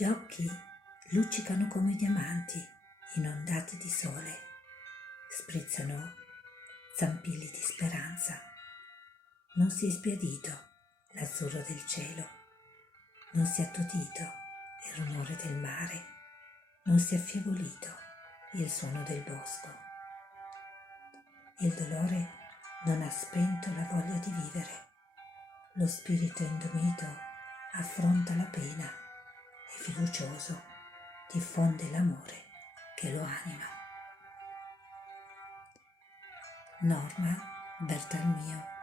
Gli occhi luccicano come diamanti inondati di sole, sprizzano zampilli di speranza. Non si è sbiadito l'azzurro del cielo, non si è attutito il rumore del mare, non si è affievolito il suono del bosco. Il dolore non ha spento la voglia di vivere. Lo spirito indomito affronta la pena e fiducioso diffonde l'amore che lo anima. Norma Bertalmio.